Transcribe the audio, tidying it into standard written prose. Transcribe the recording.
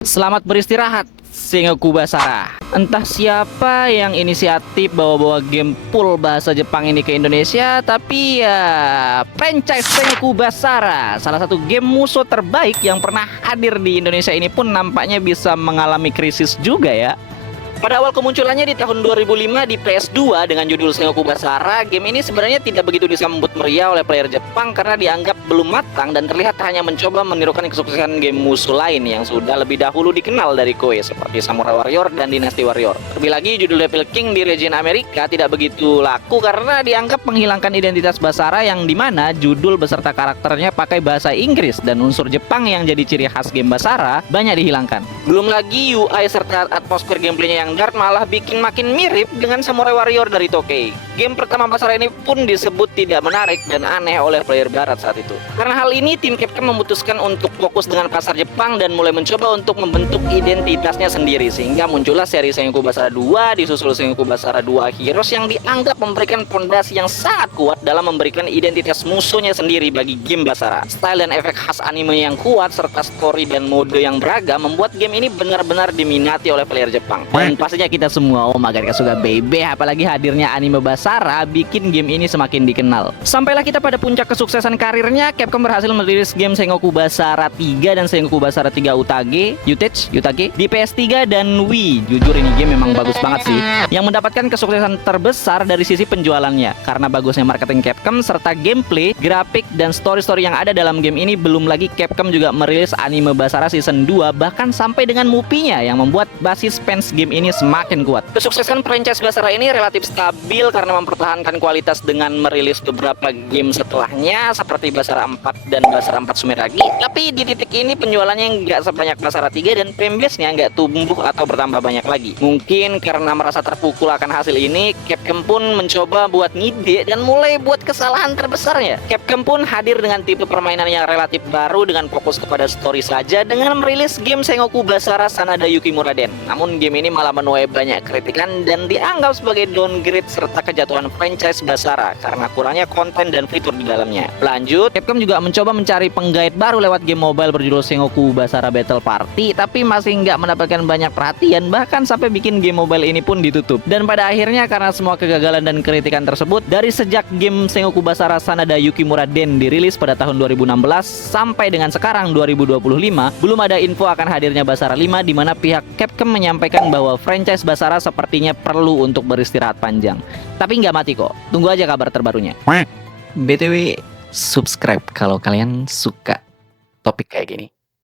Selamat beristirahat, Sengoku Basara. Entah siapa yang inisiatif bawa-bawa game full bahasa Jepang ini ke Indonesia, tapi ya franchise Sengoku Basara, salah satu game musuh terbaik yang pernah hadir di Indonesia ini pun nampaknya bisa mengalami krisis juga ya. Pada awal kemunculannya di tahun 2005 di PS2 dengan judul Sengoku Basara, game ini sebenarnya tidak begitu disambut meriah oleh player Jepang karena dianggap belum matang dan terlihat hanya mencoba menirukan kesuksesan game musuh lain yang sudah lebih dahulu dikenal dari Koei seperti Samurai Warrior dan Dynasty Warrior. Terlebih lagi judul Devil King di region Amerika tidak begitu laku karena dianggap menghilangkan identitas Basara yang dimana judul beserta karakternya pakai bahasa Inggris dan unsur Jepang yang jadi ciri khas game Basara banyak dihilangkan. Belum lagi UI serta atmosfer gameplaynya yang dark malah bikin makin mirip dengan Samurai Warrior dari Toei. Game pertama Basara ini pun disebut tidak menarik dan aneh oleh player barat saat itu. Karena hal ini, tim Capcom memutuskan untuk fokus dengan pasar Jepang dan mulai mencoba untuk membentuk identitasnya sendiri, sehingga muncullah seri Sengoku Basara 2 disusul Sengoku Basara 2 Heroes yang dianggap memberikan fondasi yang sangat kuat dalam memberikan identitas musuhnya sendiri bagi game Basara. Style dan efek khas anime yang kuat serta story dan mode yang beragam membuat game ini benar-benar diminati oleh player Jepang. Dan pastinya kita semua suka baby, apalagi hadirnya anime Basara bikin game ini semakin dikenal. Sampailah kita pada puncak kesuksesan karirnya, Capcom berhasil merilis game Sengoku Basara 3 dan Sengoku Basara 3 Utage di PS3 dan Wii. Jujur ini game memang bagus banget sih, yang mendapatkan kesuksesan terbesar dari sisi penjualannya karena bagusnya marketing Capcom serta gameplay, grafik dan story-story yang ada dalam game ini. Belum lagi Capcom juga merilis anime Basara season 2 bahkan sampai dengan movie-nya yang membuat basis fans game ini semakin kuat. Kesuksesan franchise Basara ini relatif stabil karena mempertahankan kualitas dengan merilis beberapa game setelahnya seperti Basara 4 dan Basara 4 Sumeragi. Tapi di titik ini penjualannya nggak sebanyak Basara 3 dan fanbase-nya nggak tumbuh atau bertambah banyak lagi. Mungkin karena merasa terpukul akan hasil ini, Capcom pun mencoba buat ngide dan mulai buat kesalahan terbesarnya. Capcom pun hadir dengan tipe permainan yang relatif baru dengan fokus kepada story saja dengan merilis game Sengoku Basara Sanada Yukimura Den. Namun game ini malah menuai banyak kritikan dan dianggap sebagai downgrade serta kejatuhan franchise Basara karena kurangnya konten dan fitur di dalamnya. Lanjut, Capcom juga mencoba mencari penggait baru lewat game mobile berjudul Sengoku Basara Battle Party, tapi masih nggak mendapatkan banyak perhatian, bahkan sampai bikin game mobile ini pun ditutup. Dan pada akhirnya karena semua kegagalan dan kritikan tersebut, dari sejak game Sengoku Basara Sanada Yukimura Den dirilis pada tahun 2016 sampai dengan sekarang 2025, belum ada info akan hadirnya Basara 5, di mana pihak Capcom menyampaikan bahwa franchise Basara sepertinya perlu untuk beristirahat panjang. Tapi nggak mati kok, tunggu aja kabar terbarunya. BTW, subscribe kalau kalian suka topik kayak gini.